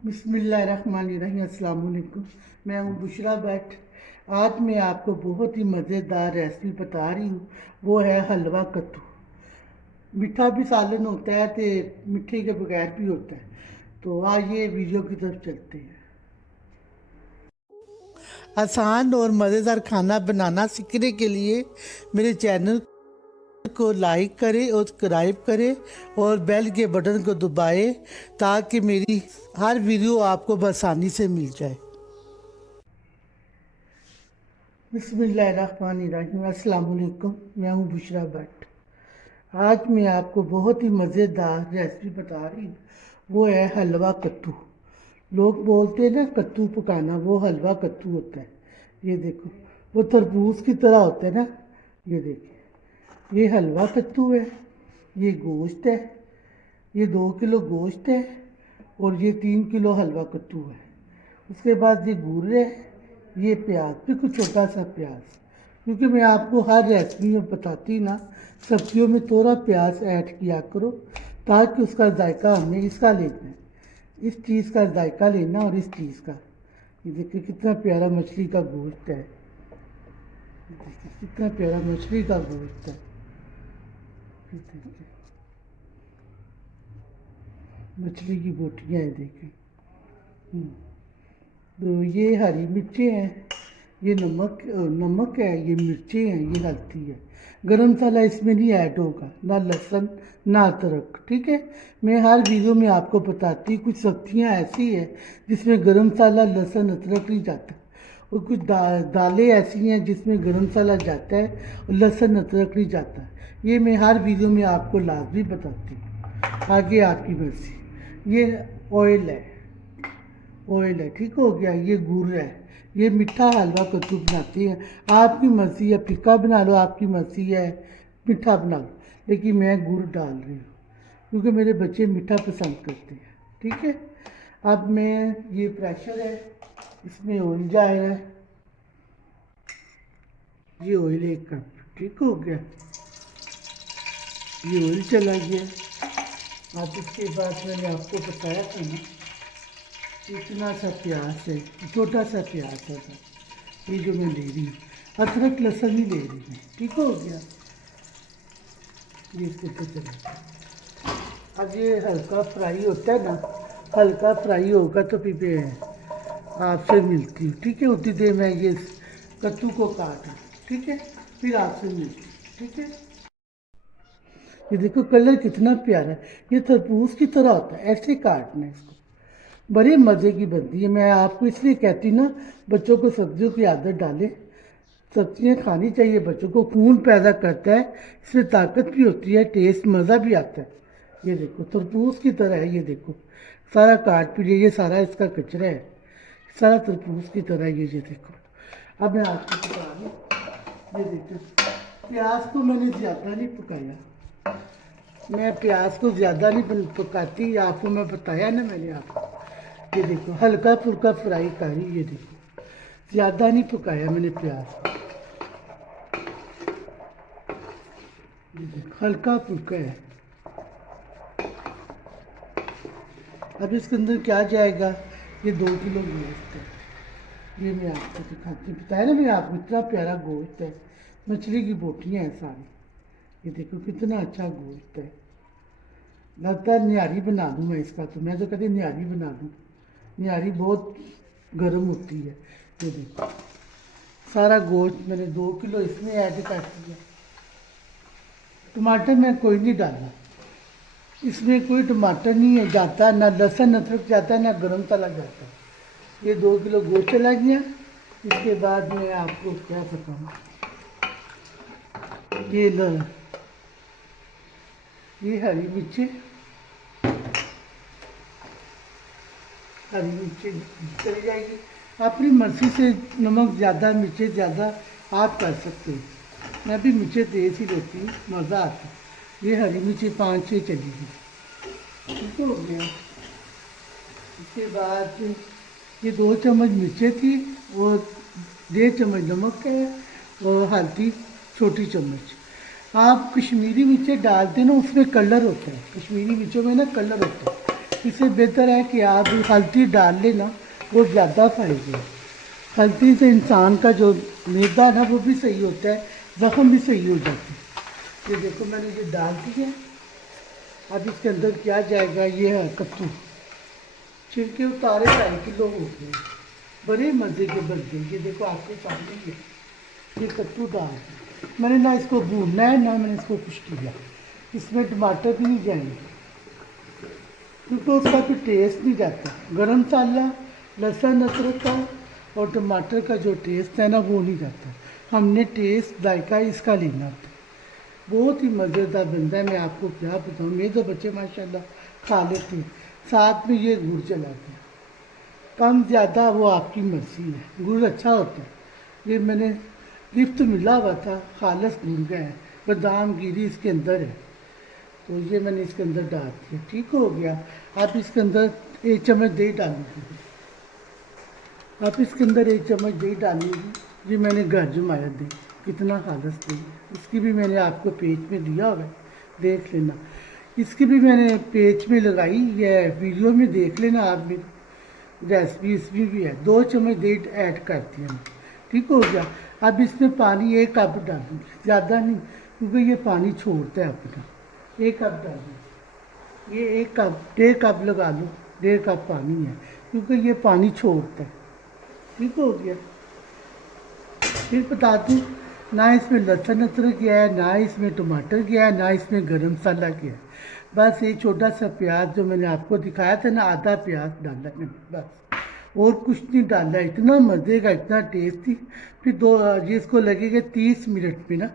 बिस्मिल्लाहिर्रहमानिर्रहीम। अस्सलाम वालेकुम। मैं हूँ बुशरा भट्ट। आज मैं आपको बहुत ही मज़ेदार रेसिपी बता रही हूँ। वो है हलवा कद्दू। मीठा भी सालन होता है तो मीठे के बगैर भी होता है। तो आइए वीडियो की तरफ चलते हैं। आसान और मज़ेदार खाना बनाना सीखने के लिए मेरे चैनल को लाइक करें और सब्सक्राइब करें और बेल के बटन को दबाएं ताकि मेरी हर वीडियो आपको आसानी से मिल जाए। बिस्मिल्लाहिर्रहमानिर्रहीम। अस्सलाम वालेकुम। मैं हूँ बुशरा भट्ट। आज मैं आपको बहुत ही मज़ेदार रेसिपी बता रही हूँ। वो है हलवा कद्दू। लोग बोलते हैं ना कद्दू पकाना, वो हलवा कद्दू होता है। ये देखो, वो तरबूज की तरह होता है ना। ये देखिए, ये हलवा कद्दू है। ये गोश्त है। ये 2 किलो गोश्त है और ये 3 किलो हलवा कद्दू है। उसके बाद ये गुड़ है। ये प्याज, बिल्कुल छोटा सा प्याज, क्योंकि मैं आपको हर रेसिपी में बताती ना, सब्जियों में थोड़ा प्याज ऐड किया करो ताकि उसका जायका हमने इसका लेना है, इस चीज़ का जायका लेना और इस चीज़ का। ये देखिए कितना प्यारा मछली का गोश्त है। देखिए कितना प्यारा मछली का गोश्त है। देखिए मछली की बोटियाँ हैं, देखिए। तो ये हरी मिर्चें हैं, ये नमक है, ये मिर्चें हैं, ये हल्दी है। गरम मसाला इसमें नहीं ऐड होगा, ना लहसुन ना अदरक। ठीक है, मैं हर वीडियो में आपको बताती हूँ। कुछ सब्जियाँ ऐसी है जिसमें गरम मसाला लहसुन अदरक नहीं जाता, और कुछ दालें ऐसी हैं जिसमें गरम मसाला जाता है और लहसुन अदरक नहीं जाता। ये मैं हर वीडियो में आपको लाजमी बताती हूँ। आगे आपकी मर्जी। ये ऑयल है, ठीक हो गया। ये गुड़ है। ये मीठा हलवा कद्दू बनाती हैं। आपकी मर्ज़ी है, फिक्का बना लो, आपकी मर्ज़ी है मीठा बना लो, लेकिन मैं गुड़ डाल रही हूँ क्योंकि मेरे बच्चे मीठा पसंद करते हैं। ठीक है, अब मैं, ये प्रेशर है, इसमें ऑयल जाएगा। ये ऑयल 1 कप, ठीक हो गया। ये ऑयल चला गया। अब इसके बाद मैंने आपको बताया था ना, इतना सा प्याज है, छोटा सा प्याज है ये जो मैं ले रही हूँ। अदरक लहसुन ही ले रही हूँ, ठीक हो गया। ये इसको तो चला। अब ये हल्का फ्राई होता है ना, हल्का फ्राई होगा तो फिर मैं आपसे मिलती हूँ। ठीक है, उतनी देर मैं ये कद्दू को काटा, ठीक है, फिर आपसे मिलती हूँ। ठीक है, ये देखो कलर कितना प्यारा है। ये तरबूज की तरह होता है, ऐसे काटना है इसको। बड़े मज़े की बनती है। मैं आपको इसलिए कहती ना, बच्चों को सब्जियों की आदत डालें। सब्जियां खानी चाहिए, बच्चों को खून पैदा करता है, इसमें ताकत भी होती है, टेस्ट मज़ा भी आता है। ये देखो तरबूज की तरह है। ये देखो सारा काट पी लिया, ये सारा इसका कचरा है, सारा तरबूज की तरह है। ये देखो, अब मैं आपको बता रही। ये देखो प्याज को मैंने ज़्यादा नहीं पकाया, मैं प्याज को ज़्यादा नहीं पकाती, आपको मैं बताया ना मैंने आपको। ये देखो हल्का फुल्का फ्राई करी। ये देखो ज़्यादा नहीं पकाया मैंने प्याज। ये देखो हल्का फुल्का है। अब इसके अंदर क्या जाएगा, ये 2 किलो गोश्त है। ये मैं आपको दिखाती, बताया ना मैं आपको, इतना प्यारा गोश्त है। मछली की बोटियाँ हैं सारी। ये देखो कितना अच्छा गोश्त है। लगता है निहारी बना दूँ मैं इसका, तो मैं तो कहती निहारी बना दूँ। निहारी बहुत गर्म होती है। ये देखो सारा गोश्त मैंने 2 किलो इसमें ऐड कर दिया। टमाटर मैं कोई नहीं डाला, इसमें कोई टमाटर नहीं है जाता, ना लहसुन अदरक जाता है, ना गरम मसाला जाता है। ये 2 किलो गोश्त चला गया। इसके बाद मैं आपको क्या बताऊँ, ये हरी मिर्ची चली जाएगी। अपनी मर्ज़ी से नमक ज़्यादा मिर्चें ज़्यादा आप कर सकते हो। मैं भी मिर्चें तेज़ ही लेती हूँ, मज़ा आता है। ये हरी मिर्ची 5-6 चली गई, ठीक हो गया। इसके बाद ये 2 चम्मच मिर्चें थी और 1.5 चम्मच नमक है और हल्दी छोटी चम्मच। आप कश्मीरी मिर्चें डालते ना, उसमें कलर होता है, कश्मीरी मिर्चों में ना कलर होता है, इससे बेहतर है कि आप हल्दी डाल लेना, वो ज़्यादा फायदे है। हल्दी से इंसान का जो मैदा है ना वो भी सही होता है, ज़ख्म भी सही हो जाते हैं। ये देखो मैंने ये डाल दिया है। अब इसके अंदर क्या जाएगा, ये है कद्दू। छिलके उतारे 2.5 किलो हो गए, बड़े मज़े के बन गए। ये देखो आपके सामने ही है, ये कद्दू डाल दिया मैंने। ना इसको भूनना है ना मैंने इसको कुछ किया। इसमें टमाटर भी नहीं जाएंगे क्योंकि उसका कोई टेस्ट नहीं जाता। गरम मसाला, लहसुन अदरक का और टमाटर का जो टेस्ट है ना वो नहीं जाता। हमने टेस्ट जायका इसका लेना होता है। बहुत ही मज़ेदार बनता है, मैं आपको क्या बताऊँ। मेरे तो बच्चे माशाल्लाह खा लेते हैं। साथ में ये गुड़ चला दिया, कम ज़्यादा वो आपकी मर्ज़ी है। गुड़ अच्छा होता है। ये मैंने गिफ्ट मिला हुआ था, खालस गुड़ का है, बादाम गिरी इसके अंदर है। तो ये मैंने इसके अंदर डाल दिया, ठीक हो गया। आप इसके अंदर 1 चम्मच दही डालूँगी। आप इसके अंदर 1 चम्मच दही डालूँगी। ये मैंने घर जमाया दही, कितना खालस दही, इसकी भी मैंने आपको पेज में दिया हुआ है, देख लेना। इसकी भी मैंने पेज में लगाई है, वीडियो में देख लेना। आप भी रेसिपी इसमें भी है। 2 चम्मच दही ऐड करती हैं, ठीक हो गया। अब इसमें पानी 1 कप डालूँगी, ज़्यादा नहीं क्योंकि ये पानी छोड़ता है अपना। 1 कप डालूँ, ये 1 कप 1.5 कप लगा लो, 1.5 कप पानी है क्योंकि ये पानी छोड़ता है, ठीक हो गया। फिर बता दूँ, ना इसमें लहसुन अदरक गया है, ना इसमें टमाटर गया है, ना इसमें गरम मसाला गया है। बस एक छोटा सा प्याज जो मैंने आपको दिखाया था ना, आधा प्याज डाला मैंने, बस और कुछ नहीं डाला। इतना मज़े का, इतना टेस्टी। फिर ये इसको लगेगा 30 मिनट में ना,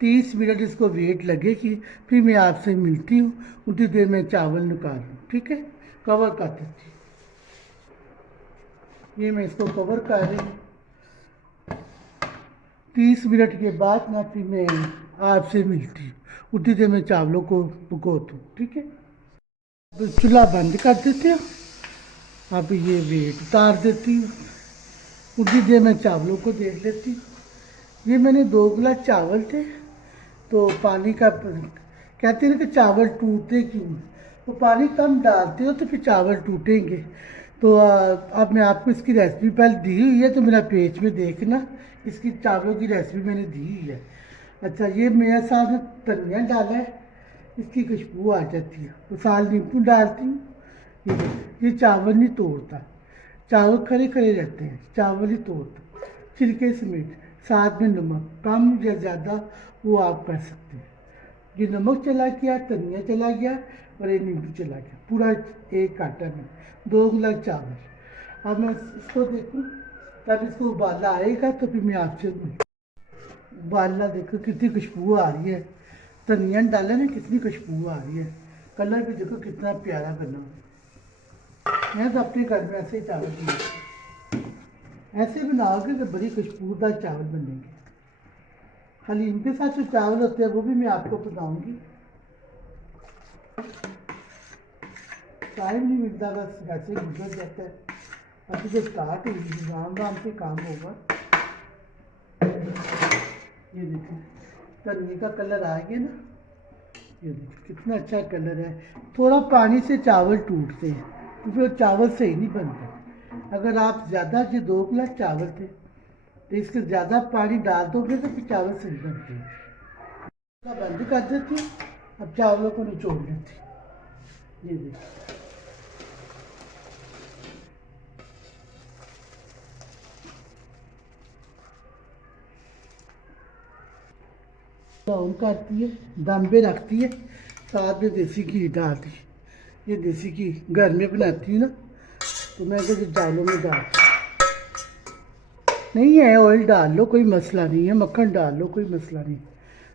30 मिनट इसको वेट लगेगी। फिर मैं आपसे मिलती हूँ, उतनी देर में चावल निकाल लूँ, ठीक है। कवर कर देती हूँ, ये मैं इसको कवर कर रही हूँ। 30 मिनट के बाद ना फिर मैं आपसे मिलती हूँ, उतनी देर में चावलों को पको दूँ, ठीक है। तो चूल्हा बंद कर देते हो। अब ये वेट उतार देती हूँ, उतनी देर में चावलों को देख लेती हूँ। ये मैंने 2 गिलास चावल थे, तो पानी का कहते हैं कि चावल टूटते क्यों हैं, तो पानी कम डालते हो तो फिर चावल टूटेंगे। तो अब मैं आपको इसकी रेसिपी पहले दी हुई है, तो मेरा पेज में देखना, इसकी चावलों की रेसिपी मैंने दी हुई है। अच्छा, ये मेरे साथ धनिया डाला है, इसकी खुशबू आ जाती है। तो साल नींबू डालती हूँ। ये चावल नहीं तोड़ता, चावल खड़े खड़े रहते हैं, चावल ही तोड़ता छिलके समेत। साथ में नमक कम या ज़्यादा वो आप कर सकते हैं। ये नमक चला गया, धनिया चला गया और ये नींबू चला गया, पूरा 1 काटा में 2 गिलास चावल। अब मैं इसको देखूँ, तब इसको उबाला आएगा तो फिर मैं आपसे उबाला देखो कितनी खुशबू आ रही है। धनिया डाला ना, कितनी खुशबू आ रही है। कलर भी देखो कितना प्यारा बना। मैं तो अपने घर में ऐसे ही चावल बनाती, ऐसे बनाओगे तो बड़ी खुशबूदार चावल बनेंगे। खाली इनके साथ जो चावल होते हैं वो भी मैं आपको बताऊंगी। टाइम नहीं मिलता, बस वैसे गुजर जाता है। अभी जो स्टार्ट हुई, राम राम से काम होगा। ये देखिए धनिया का कलर आ गया ना, ये देखिए कितना अच्छा कलर है। थोड़ा पानी से चावल टूटते हैं क्योंकि वो चावल सही नहीं बनता। अगर आप ज़्यादा, जो 2 गिलास चावल थे तो इसके ज़्यादा पानी डाल दोगे तो फिर चावल सही बनते हैं। बंद कर देती हूँ, अब चावलों को निचोड़ लेती हूँ। ये देखिए ऑन करती है, दम पे रखती है, साथ में देसी घी डाल दी। ये देसी घी घर में बनाती हूँ ना, तो मैं तो चावलों में डालती हूँ। नहीं है ऑयल डाल लो, कोई मसला नहीं है, मक्खन डाल लो, कोई मसला नहीं।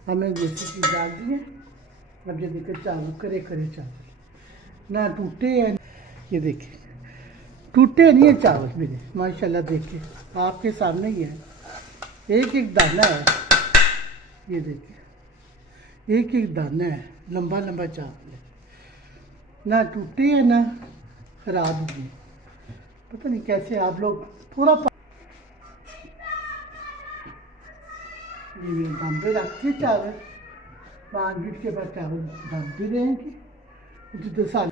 हमें देसी घी डाल दिए। अब ये देखिए चावल करे करे चावल ना टूटे हैं। ये देखिए टूटे नहीं है चावल मेरे, माशाल्लाह। देखिए आपके सामने ही है, एक एक दाना है। ये देखिए एक एक दाना है, लंबा लंबा चावल है, ना टूटे हैं ना खराब हुए। पता नहीं कैसे आप लोग थोड़ा ये दम पे रखती है चावल। 5 मिनट के बाद चावल दम भी रहेंगे। तो साल